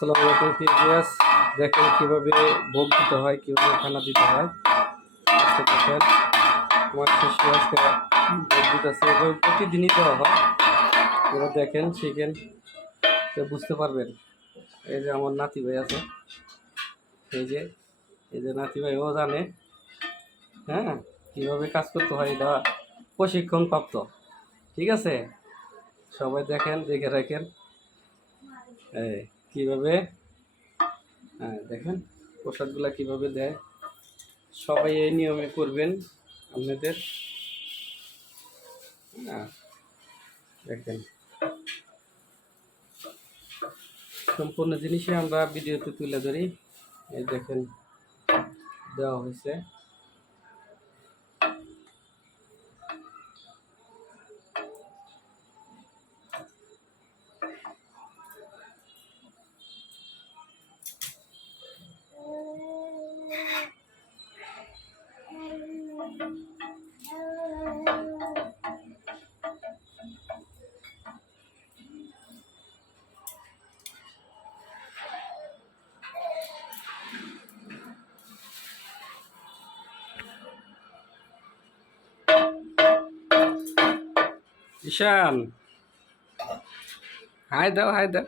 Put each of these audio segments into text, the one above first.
আসসালামু আলাইকুম ফিজিয়াস। দেখেন কিভাবে ভোগ দিতে হয়, কিভাবে খানা দিতে হয়। আজকে দেখেন আমার শিশু আজকে ভোগ দিতেছে, এভাবে প্রতিদিনই দেওয়া হয়। এবার দেখেন শিখেন, তো বুঝতে পারবেন। এই যে আমার নাতি ভাই আছে, এই যে এই যে নাতি ভাই ও জানে, হ্যাঁ, কীভাবে কাজ করতে হয়, এটা প্রশিক্ষণ প্রাপ্ত। ঠিক আছে, সবাই দেখেন, দেখে রাখেন এই কীভাবে, হ্যাঁ দেখেন প্রসাদগুলা কীভাবে দেয়। সবাই এই নিয়মে করবেন আপনাদের। হ্যাঁ দেখেন সম্পূর্ণ জিনিসই আমরা ভিডিওতে তুলে ধরি। এই দেখেন দেওয়া হয়েছে। ঈশান, হাই দাও, হাই দাও।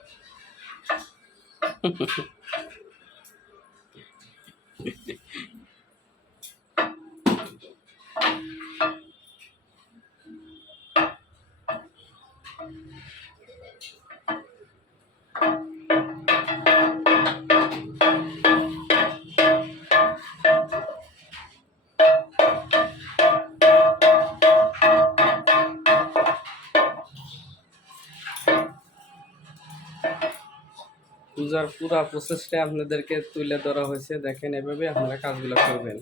পূজার পুরা প্রসেসটা আপনাদেরকে তুলে ধরা হয়েছে। দেখেন এভাবে আপনারা কাজগুলো করবেন,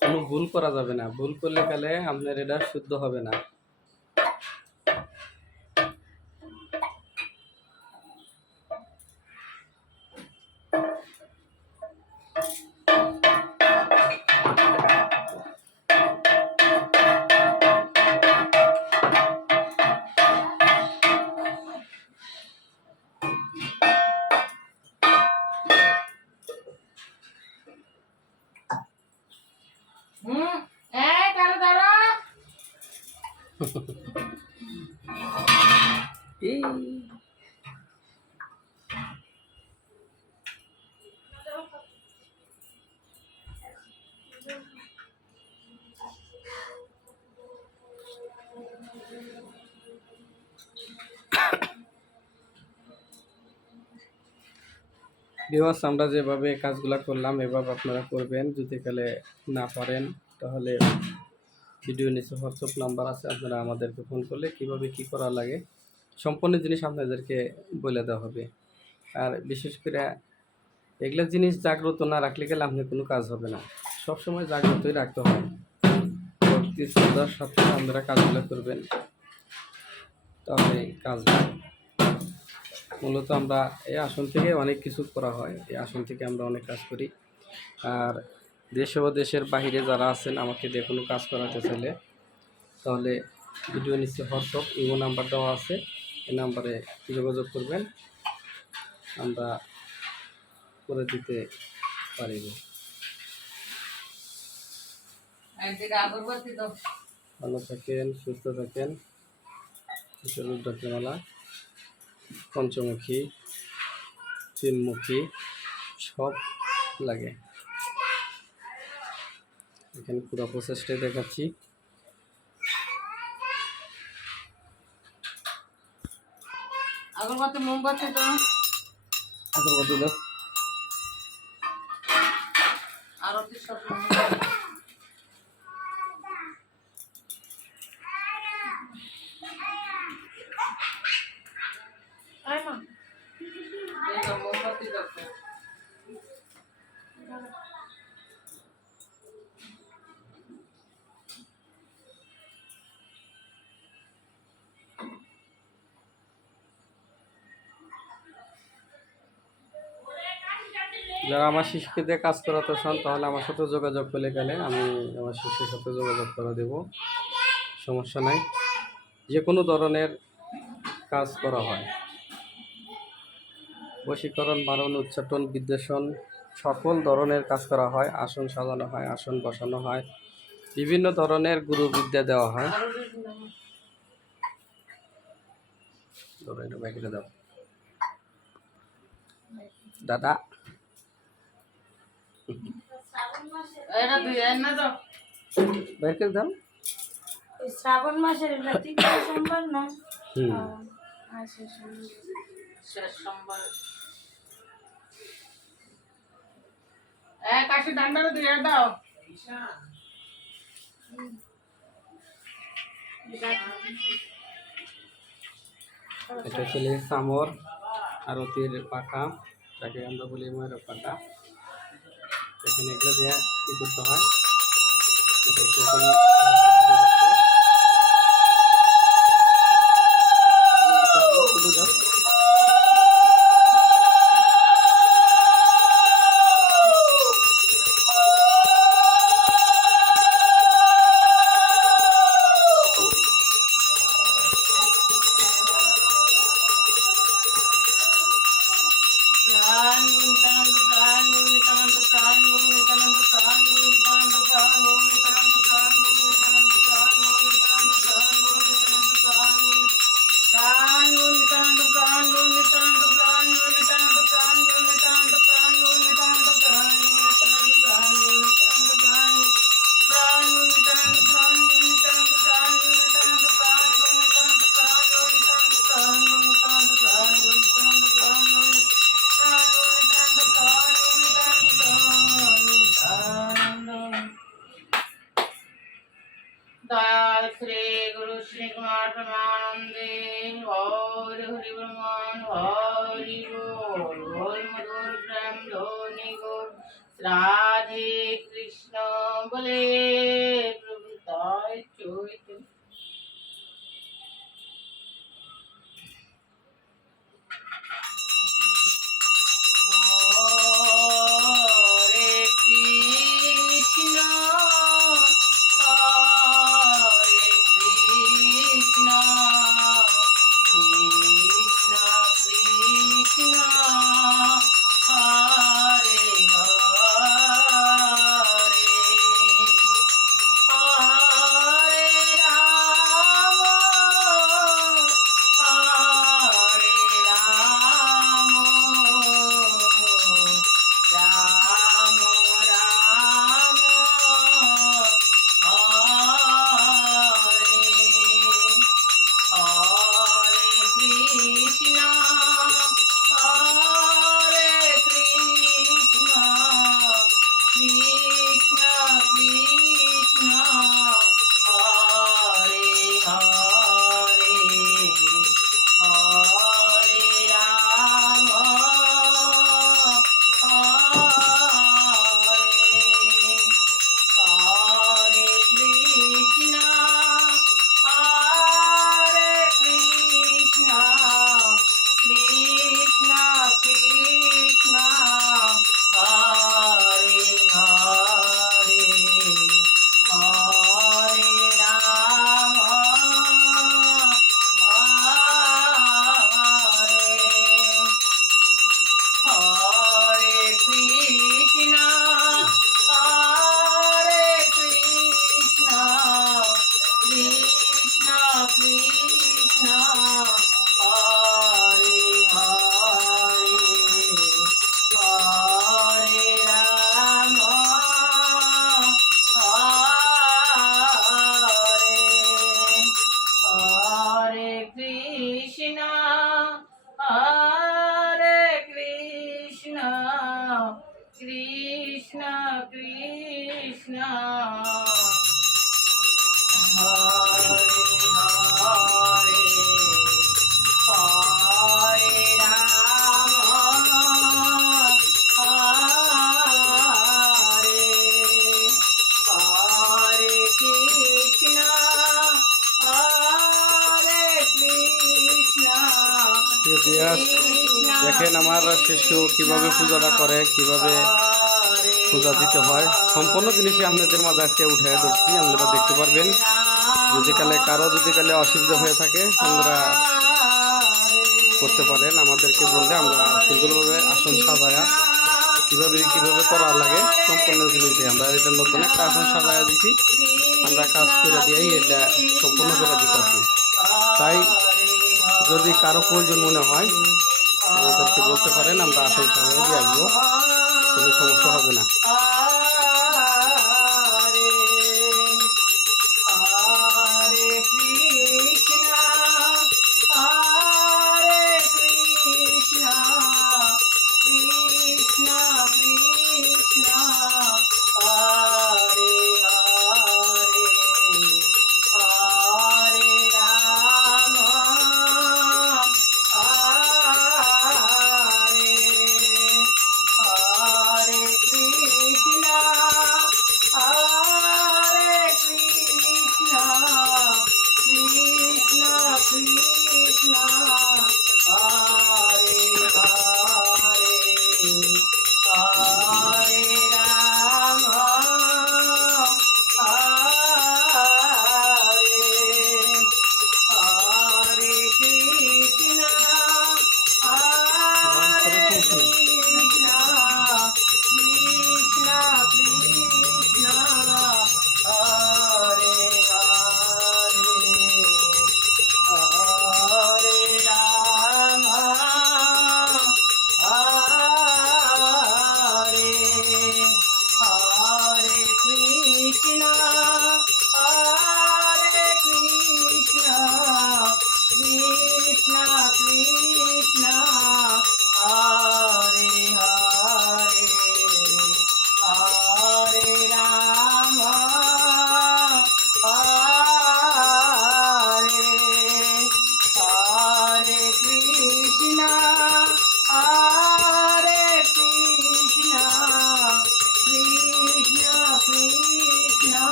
কোনো ভুল করা যাবে না। ভুল করলে গেলে আপনার এটা শুদ্ধ হবে না। এই ভিউয়ার্স, আমরা যেভাবে কাজগুলো করলাম এভাবে আপনারা করবেন। যদি কালে না পারেন তাহলে ভিডিও নিচে হোয়াটসঅ্যাপ নাম্বার আছে, আপনারা আমাদেরকে ফোন করলে কিভাবে কি করা লাগে সম্পূর্ণ জিনিস আপনাদেরকে বলে দেওয়া হবে। আর বিশেষ করে এগুলো জিনিস জাগ্রত না রাখলে গেলে আপনার কোনো কাজ হবে না। সবসময় জাগ্রতই রাখতে হয়। ভক্তি শ্রদ্ধার সাথে আপনারা কাজগুলো করবেন, তাহলে কাজ হয়। মূলত আমরা এই আসন থেকে অনেক কিছু করা হয়, এই আসন থেকে আমরা অনেক কাজ করি। আর দেশে ও দেশের বাহিরে যারা আছেন আমাকে দিয়ে কোনো কাজ করাতে চাইলে তাহলে ভিডিও নিচে হোয়াটসঅ্যাপ ইমো নাম্বার দেওয়া আছে, এই নাম্বারে যোগাযোগ করবেন, আমরা করে দিতে পারিব। ভালো থাকেন, সুস্থ থাকেন। রুদ্রাক্ষমালা, পঞ্চমুখী, তিনমুখী সব লাগে। এখানে পুরো প্রসেসটাই দেখাচ্ছি। আগরবাতি মোমবাতি তো আগরবাতি দাও। আরতি সব মোমবাতি দেখো। যারা আমার শিশুকে দিয়ে কাজ করাতে চান তাহলে আমার সাথে যোগাযোগ করলে গেলে আমি আমার শিশুর সাথে যোগাযোগ করে দেব, সমস্যা নাই। যে কোনো ধরনের কাজ করা হয়। বশীকরণ, মারণ, উচ্চাটন, বিদ্বেষণ সকল ধরনের কাজ করা হয়। আসন সাজানো হয়, আসন বসানো হয়, বিভিন্ন ধরনের গুরুবিদ্যা দেওয়া হয়। আরো দুটো নাও। ধরো এটা বাইরে দাও দাদা। এটা দুই না দাও। বাইর করে দাও। ওই শ্রাবণ মাসের এটা তৃতীয় সোমবার না? হুম। আচ্ছা সোমবার। শেষ সোমবার। কাশি ডান্ডারে দুই দাও। এটা ছিল চামর, আরতির পাখা, যাকে আমরা বলি ময়ের পাখা। এখানে এগুলো দিয়ে কি করতে হয়, এটা একটু এখন তুলে দাও। दयाल श्री गुरु श्री कुमार परमानंदे और हरि ब्रह्मन हरि बोल बोल मधुर प्रेम ध्वनि गुर राधे कृष्ण बोले प्रभु ताय चोइते हरे कृष्ण हरे कृष्ण कृष्ण कृष्ण हरे हरे हरे राम हरे राम राम राम हरे हरे कृष्ण कृष्ण कृष्ण हरे हरे हरे राम हरे हरे कृष्ण कृष्ण कृष्ण हरे हरे हरे राम हरे हरे कृष्ण कृष्ण कृष्ण कृष्ण हरे हरे हरे राम हरे हरे कृष्ण कृष्ण कृष्ण हरे हरे हरे राम हरे हरे कृष्ण প্রিয় বিয়াস, দেখেন আমার শিশু কিভাবে পূজাটা করে, কিভাবে পূজা দিতে হয়, সম্পূর্ণ জিনিসই আপনাদের মাঝে আজকে উঠে ধরছি। আপনারা দেখতে পারবেন। যদি কালে কারো যদি কালে অসুবিধা হয়ে থাকে, আপনারা করতে পারেন। আমাদেরকে বললে আমরা সুন্দরভাবে আসন সাজায়া কীভাবে করা লাগে সম্পূর্ণ জিনিস দিয়ে আমরা এটা নতুন একটা আসন সাজায়া দিছি, আমরা কাজ করে দিয়েই এটা সম্পূর্ণ করে দিতেছি। তাই যদি কারো প্রয়োজন মনে হয় আমাদেরকে বলতে পারেন, আমরা আসন সাজায়া দিয়ে আসবো, কোনো সমস্যা হবে না।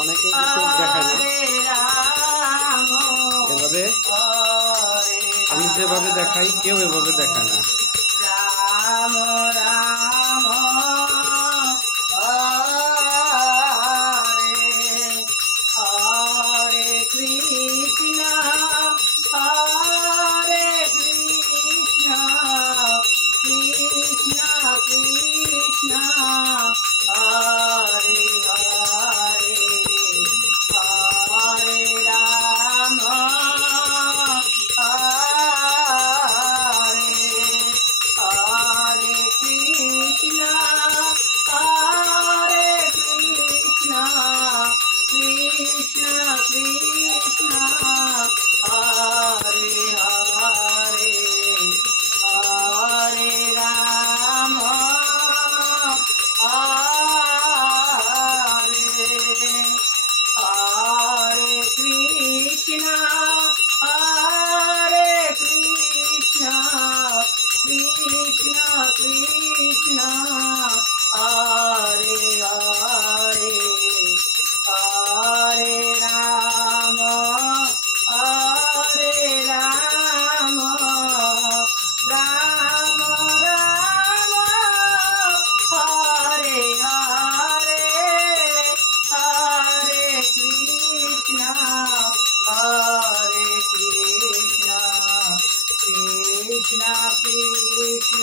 অনেকে কিছু দেখায় না, এভাবে আমি যেভাবে দেখাই কেউ এভাবে দেখায় না। রাম রাম হরে হরে কৃষ্ণ হরে কৃষ্ণ কৃষ্ণ কৃষ্ণ হরে হরে হরে রাম হরে হরে কৃষ্ণ কৃষ্ণ কৃষ্ণ হরে হরে হরে রাম হরে হরে কৃষ্ণ কৃষ্ণ কৃষ্ণ হরে হরে হরে রাম রাম রাম হরে হরে হরে কৃষ্ণ কৃষ্ণ কৃষ্ণ